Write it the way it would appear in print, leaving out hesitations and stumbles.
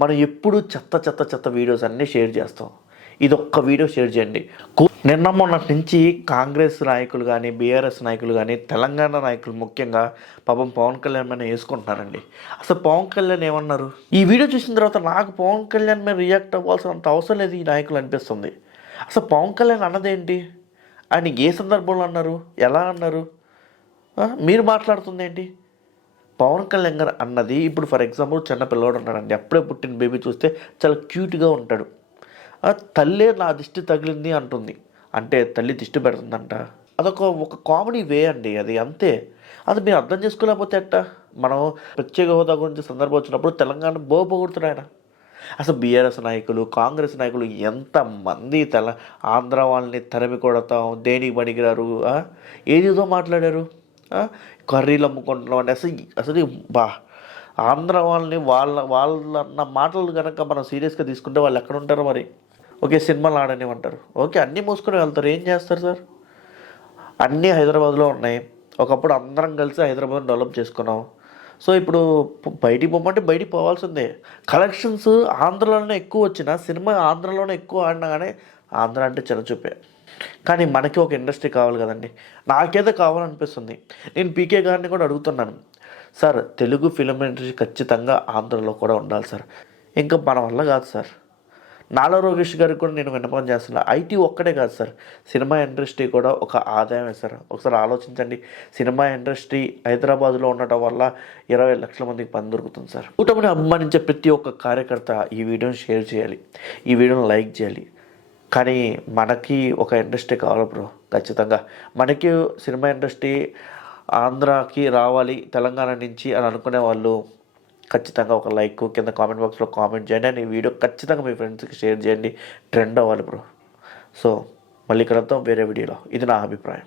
మనం ఎప్పుడు చెత్త చెత్త చెత్త వీడియోస్ అన్నీ షేర్ చేస్తాం. ఇదొక్క వీడియో షేర్ చేయండి. నిన్న మొన్నటి నుంచి కాంగ్రెస్ నాయకులు కానీ, బీఆర్ఎస్ నాయకులు కానీ, తెలంగాణ నాయకులు ముఖ్యంగా పాపం పవన్ కళ్యాణ్ మీద వేసుకుంటున్నారండి. అసలు పవన్ కళ్యాణ్ ఏమన్నారు? ఈ వీడియో చూసిన తర్వాత నాకు పవన్ కళ్యాణ్ మీద రియాక్ట్ అవ్వాల్సినంత అవసరం లేదు ఈ నాయకులు అనిపిస్తుంది. అసలు పవన్ కళ్యాణ్ అన్నదేంటి? ఆయన ఏ సందర్భంలో అన్నారు? ఎలా అన్నారు? మీరు మాట్లాడుతుంది ఏంటి? పవన్ కళ్యాణ్ గారు అన్నది ఇప్పుడు ఫర్ ఎగ్జాంపుల్ చిన్న పిల్లవాడు ఉన్నాడండి, అప్పుడే పుట్టిన బేబీ చూస్తే చాలా క్యూట్గా ఉంటాడు. తల్లే నా దిష్టి తగిలింది అంటుంది, అంటే తల్లి దిష్టి పెడుతుందంట. ఒక కామెడీ వే అండి అది, అంతే. అది మీరు అర్థం చేసుకోలేకపోతే ఎట్టా? మనం ప్రత్యేక హోదా గురించి సందర్భం వచ్చినప్పుడు తెలంగాణ పొగుడుతాడు ఆయన. అసలు బీఆర్ఎస్ నాయకులు, కాంగ్రెస్ నాయకులు ఎంతమంది ఆంధ్ర వాళ్ళని తరిమి కొడతాం, దేనికి పనికిరారు, ఏదేదో మాట్లాడారు. కర్రీలు అమ్ముకుంటున్నాం అంటే అసలు ఆంధ్ర వాళ్ళని వాళ్ళన్న మాటలు కనుక మనం సీరియస్గా తీసుకుంటే వాళ్ళు ఎక్కడ ఉంటారో మరి. ఓకే, సినిమాలు ఆడనివ్వంటారు, ఓకే అన్నీ మూసుకొని వెళ్తారు, ఏం చేస్తారు సార్? అన్నీ హైదరాబాద్లో ఉన్నాయి. ఒకప్పుడు అందరం కలిసి హైదరాబాద్ డెవలప్ చేసుకున్నాం. సో ఇప్పుడు బయటికి పోమంటే బయటికి పోవాల్సిందే. కలెక్షన్స్ ఆంధ్రలోనే ఎక్కువ వచ్చినా, సినిమా ఆంధ్రలోనే ఎక్కువ ఆడినా కానీ ఆంధ్ర అంటే చిన్నచూపే. కానీ మనకి ఒక ఇండస్ట్రీ కావాలి కదండి. నాకేదో కావాలనిపిస్తుంది. నేను పీకే గారిని కూడా అడుగుతున్నాను, సార్ తెలుగు ఫిలిం ఇండస్ట్రీ ఖచ్చితంగా ఆంధ్రలో కూడా ఉండాలి సార్. ఇంకా మన వల్ల కాదు సార్. నాలా లోకేష్ గారికి కూడా నేను విన్నపం చేస్తున్నా, ఐటీ ఒక్కటే కాదు సార్, సినిమా ఇండస్ట్రీ కూడా ఒక ఆదాయమే సార్. ఒకసారి ఆలోచించండి. సినిమా ఇండస్ట్రీ హైదరాబాద్లో ఉండటం వల్ల 20 లక్షల మందికి పని దొరుకుతుంది సార్. కూటమిని అభిమానించే ప్రతి ఒక్క కార్యకర్త ఈ వీడియోని షేర్ చేయాలి, ఈ వీడియోని లైక్ చేయాలి. కానీ మనకి ఒక ఇండస్ట్రీ కావాలి బ్రో, ఖచ్చితంగా. మనకి సినిమా ఇండస్ట్రీ ఆంధ్రాకి రావాలి తెలంగాణ నుంచి అని అనుకునే వాళ్ళు ఖచ్చితంగా ఒక లైక్ కింద కామెంట్ బాక్స్లో కామెంట్ చేయండి. అండ్ ఈ వీడియో ఖచ్చితంగా మీ ఫ్రెండ్స్కి షేర్ చేయండి, ట్రెండ్ అవ్వాలి బ్రో. సో మళ్ళీ కలుద్దాం వేరే వీడియోలో. ఇది నా అభిప్రాయం.